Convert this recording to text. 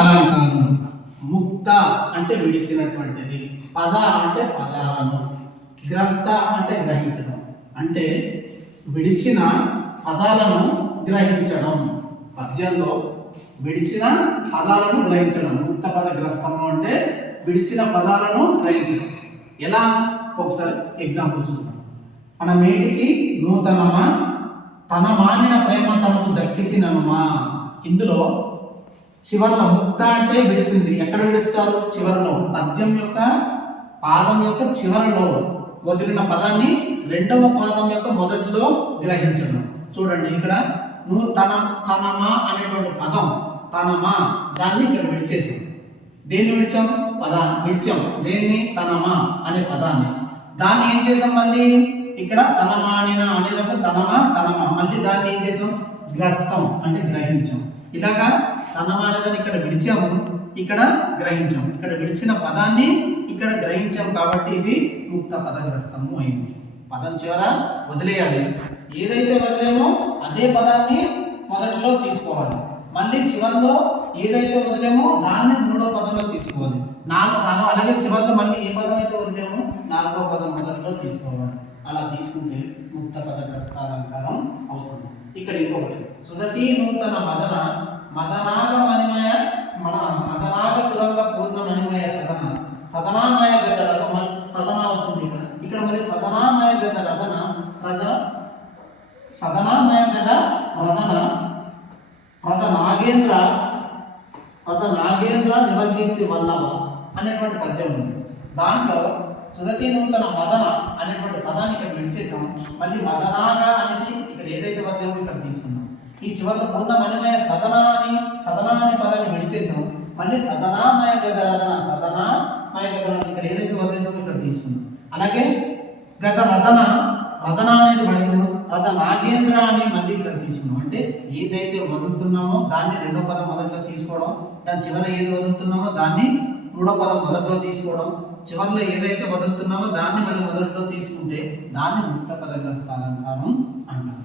అలంకారం. ముక్త అంటే విడిచినటువంటిది, పద అంటే పదాలను, గ్రస్త అంటే గ్రహించడం, అంటే విడిచిన పదాలను గ్రహించడం. పద్యంలో విడిచిన పదాలను గ్రహించడం, ముక్త పద గ్రస్తము అంటే విడిచిన పదాలను గ్రహించడం. ఎలా ఒకసారి ఎగ్జాంపుల్ చూద్దాం. మన మేటికి నూతనమా, తన మానిన ప్రేమ తనకు దక్కితిననుమా. ఇందులో చివర్లో ముక్త అంటే విడిచింది. ఎక్కడ విడుస్తారు? చివరిలో. పద్యం యొక్క పాదం యొక్క చివరలో వదిలిన పదాన్ని రెండవ పాదం యొక్క మొదటిలో గ్రహించడం. చూడండి, ఇక్కడ తనమా అనేటువంటి పదం, తనమా, దాన్ని ఇక్కడ విడిచేసాం. దేన్ని విడిచాం? పదాన్ని విడిచాం. దేన్ని? తనమా అనే పదాన్ని. దాన్ని ఏం చేసాం? మళ్ళీ ఇక్కడ తనమానిన అనేటప్పుడు తనమా మళ్ళీ దాన్ని ఏం చేసాం? గ్రస్తం అంటే గ్రహించాం. ఇలాగా తనమా అనేదాన్ని ఇక్కడ విడిచాము, ఇక్కడ గ్రహించాం. ఇక్కడ విడిచిన పదాన్ని ఇక్కడ గ్రహించాం కాబట్టి ఇది ముక్త పదగ్రస్తము అయింది. పదం చివర వదిలేయాలి. ఏదైతే వదిలేమో అదే పదాన్ని మొదటిలో తీసుకోవాలి. మళ్ళీ చివరిలో ఏదైతే వదిలేమో దాన్ని మూడో పదంలో తీసుకోవాలి. అలాగే చివరిలో మళ్ళీ ఏ పదం అయితే వదిలేమో నాలుగో పదం మొదటిలో తీసుకోవాలి. అలా తీసుకుంటే ముక్త పదగ్రస్త అలంకారం అవుతుంది. ఇక్కడ ఇంకొకటి, సుగతి నూతన మదన మదనాగ మణిమయ మదనాగ తురంగ పూర్ణ మణిమయ సదన సదనామయ గజ రథ. సదన వచ్చింది ఇక్కడ మళ్ళీ సదనామయ గజ రథన సదనామయ గజ రథన రథ నాగేంద్ర నివకీర్తి వల్లభ అనేటువంటి పద్యం ఉంది. దాంట్లో సుగతి నూతన మదన అనేటువంటి పదాన్ని ఇక్కడ విడిచేసాం. మళ్ళీ మదనాగా అనేసి ఇక్కడ ఏదైతే వదిలేమో ఇక్కడ తీసుకున్నాం. ఈ చివరిలో పూర్ణ మణిమయ సదన అనే పదాన్ని విడిచేసాం. మళ్ళీ సదనామయ గజరథన సదనామయ గజరథన ఇక్కడ ఏదైతే వదిలేసామో ఇక్కడ తీసుకున్నాం. అలాగే గజ రథన అనేది పడిసాము. రథ నాగేంద్ర అని మళ్ళీ ఇక్కడ తీసుకున్నాం. అంటే ఏదైతే వదులుతున్నామో దాన్ని రెండో పదం మొదట్లో తీసుకోవడం, దాని చివర ఏది వదులుతున్నామో దాన్ని మూడో పదం మొదట్లో తీసుకోవడం, చివరిలో ఏదైతే వదులుతున్నామో దాన్ని మళ్ళీ మొదట్లో తీసుకుంటే దాన్ని ముక్త పదగ్రస్త అలంకారం అంటారు.